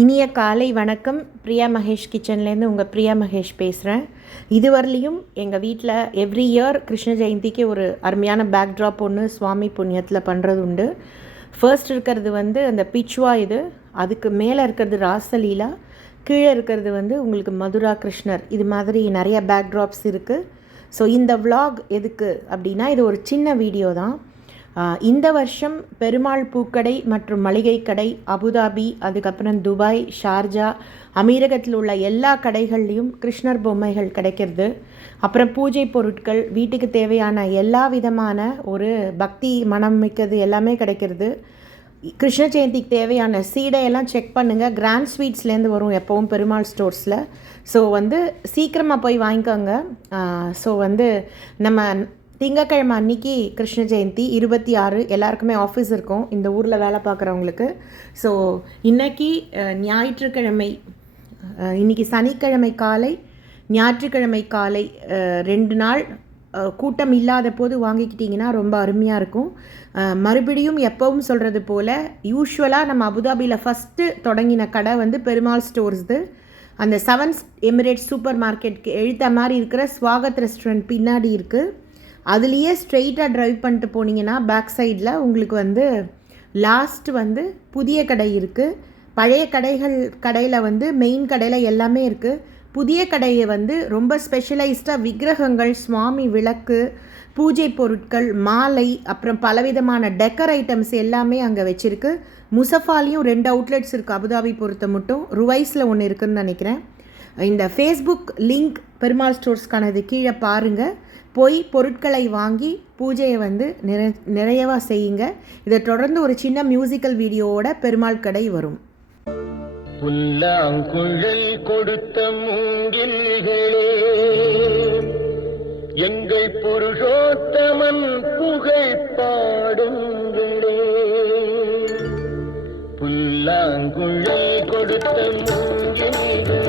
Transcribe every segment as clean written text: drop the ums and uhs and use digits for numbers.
இனிய காலை வணக்கம். பிரியா மகேஷ் கிச்சன்லேருந்து உங்கள் பிரியா மகேஷ் பேசுகிறேன். இதுவரையிலையும் எங்கள் வீட்டில் எவ்ரி இயர் கிருஷ்ண ஜெயந்திக்கு ஒரு அருமையான பேக்ட்ராப் ஒன்று சுவாமி புண்ணியத்தில் பண்ணுறது உண்டு. ஃபர்ஸ்ட் இருக்கிறது அந்த பிச்வா, அதுக்கு மேலே இருக்கிறது ராசலீலா, கீழே இருக்கிறது உங்களுக்கு மதுரா கிருஷ்ணர். இது மாதிரி நிறைய பேக்ட்ராப்ஸ் இருக்குது. ஸோ இந்த விலாக் எதுக்கு அப்படின்னா, இது ஒரு சின்ன வீடியோ தான். இந்த வருஷம் பெருமாள் பூக்கடை மற்றும் மளிகை கடை அபுதாபி, அதுக்கப்புறம் துபாய், ஷார்ஜா, அமீரகத்தில் உள்ள எல்லா கடைகள்லேயும் கிருஷ்ணர் பொம்மைகள் கிடைக்கிறது. அப்புறம் பூஜை பொருட்கள், வீட்டுக்கு தேவையான எல்லா விதமான ஒரு பக்தி மனம் மிக்கது எல்லாமே கிடைக்கிறது. கிருஷ்ண ஜெயந்திக்கு தேவையான சீடையெல்லாம் செக் பண்ணுங்கள். கிராண்ட் ஸ்வீட்ஸ்லேருந்து வரும் எப்போவும் பெருமாள் ஸ்டோர்ஸில். ஸோ சீக்கிரமாக போய் வாங்கிக்கோங்க. ஸோ நம்ம திங்கக்கிழமை அன்றைக்கி கிருஷ்ண ஜெயந்தி 26 எல்லாருக்குமே ஆஃபீஸ் இருக்கும் இந்த ஊரில் வேலை பார்க்குறவங்களுக்கு. ஸோ இன்றைக்கி ஞாயிற்றுக்கிழமை, இன்றைக்கி சனிக்கிழமை காலை, ஞாயிற்றுக்கிழமை காலை 2 நாள் கூட்டம் இல்லாத போது வாங்கிக்கிட்டிங்கன்னா ரொம்ப அருமையாக இருக்கும். மறுபடியும் எப்பவும் சொல்கிறது போல், யூஸ்வலாக நம்ம அபுதாபியில் ஃபஸ்ட்டு தொடங்கின கடை பெருமாள் ஸ்டோர்ஸ்து. அந்த 7 எமிரேட்ஸ் சூப்பர் மார்க்கெட்டுக்கு எழுத்த மாதிரி இருக்கிற ஸ்வாகத் ரெஸ்டாரண்ட் பின்னாடி இருக்குது. அதுலேயே ஸ்ட்ரெயிட்டாக ட்ரைவ் பண்ணிட்டு போனீங்கன்னா பேக் சைடில் உங்களுக்கு லாஸ்ட் புதிய கடை இருக்குது. பழைய கடையில் மெயின் கடையில் எல்லாமே இருக்குது. புதிய கடையை ரொம்ப ஸ்பெஷலைஸ்டாக விக்கிரகங்கள், சுவாமி விளக்கு, பூஜை பொருட்கள், மாலை, அப்புறம் பலவிதமான டெக்கர் ஐட்டம்ஸ் எல்லாமே அங்கே வச்சுருக்கு. முசஃபாலையும் 2 அவுட்லெட்ஸ் இருக்குது அபுதாபி பொறுத்த மட்டும். ருவைஸில் ஒன்று இருக்குதுன்னு நினைக்கிறேன். இந்த ஃபேஸ்புக் லிங்க் பெருமாள் ஸ்டோர்ஸ்க்கானது கீழே பாருங்கள். போய் பொருட்களை வாங்கி பூஜையை நிறையவாக செய்யுங்க. இதை தொடர்ந்து ஒரு சின்ன மியூசிக்கல் வீடியோவோட பெருமாள் கடை வரும். புல்லாங்குழல் கொடுத்த மூங்கில்களே, எங்கள் புருஷோத்தமன் புகழ் பாடுங்களே. புல்லாங்குழல் கொடுத்த மூங்கில்களே,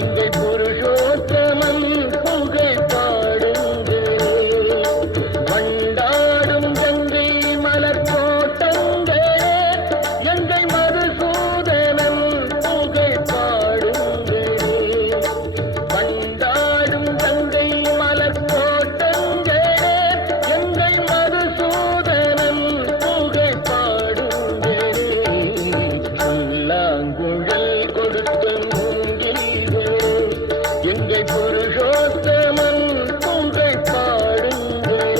எங்கள் புருஷோத்தமன் புகழ் பாடுங்களே. புல்லாங்குழல் கொடுத்த மூங்கில்களே, எங்கள் புருஷோத்தமன் புகழ் பாடுங்களே.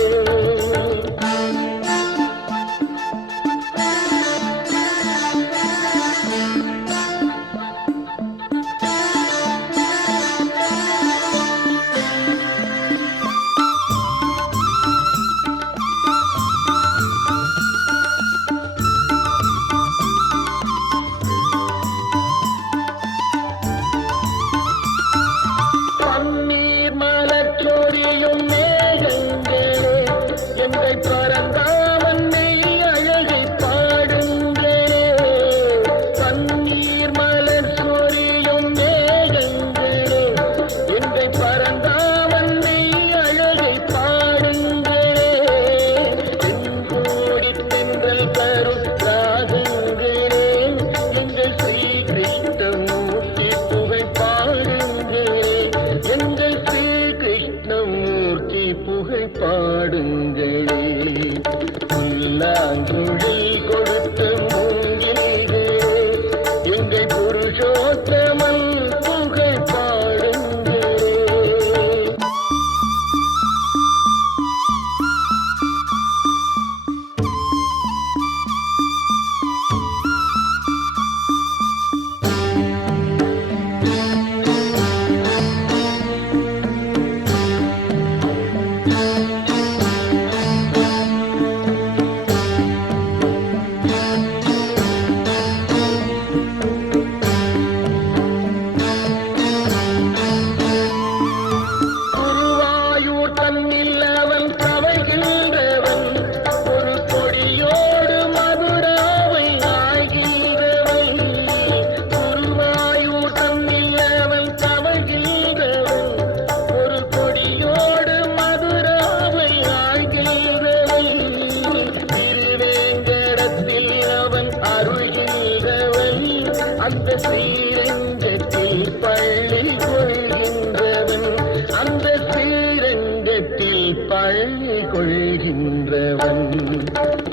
பள்ளி கொள்கின்றவன்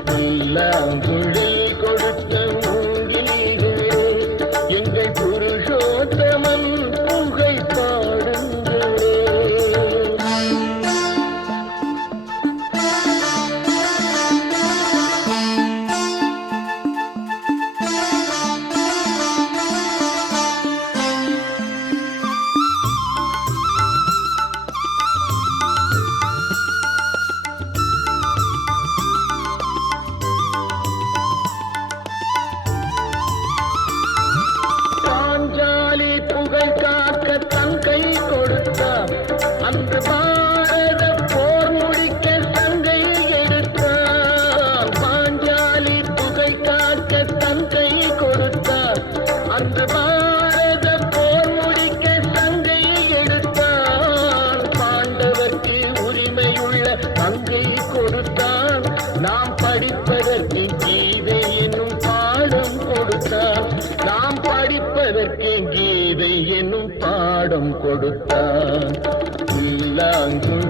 புல்லாங்குழல் கொடுத்த மூங்கிலே எங்கள் புருஷோத்தமன் புகை பாடுங்களே. பாஞ்சாலி புகழ் காக்க தங்கை கொடுத்தார், அன்று பாரத போர் முடிக்க தங்கை எடுத்தார். பாஞ்சாலி புகழ் காக்க தங்கை கொடுத்தார், அன்று பாரத போர் முடிக்க தங்கை எடுத்தார். பாண்டவர்க்கு உரிமையுள்ள தங்கை கொடுத்தார், நாம் படிப்பதற்கு கீதை என்னும் பாடம் கொடுத்தார். நாம் படிப்பதற்கு கீதை என்னும் பாடம் கொடுத்தார். புல்லாங்குழல்